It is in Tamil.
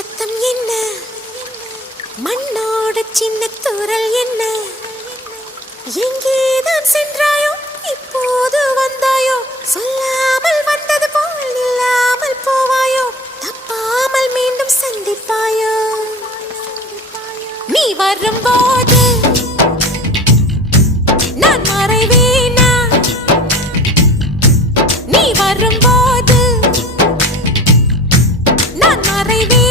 சத்தம் என்ன, மண்ணோட சின்ன தூரல் என்ன, எங்கேதான் சென்றாயோ இப்போது வந்தாயோ, சொல்லாமல் வந்தது போல் இல்லாமல் போவாயோ, தப்பாமல் மீண்டும் சந்திப்பாயோ. நீ வரும்போது நான் மறைவேனா, நீ வரும்போது நான் மறைவேன்.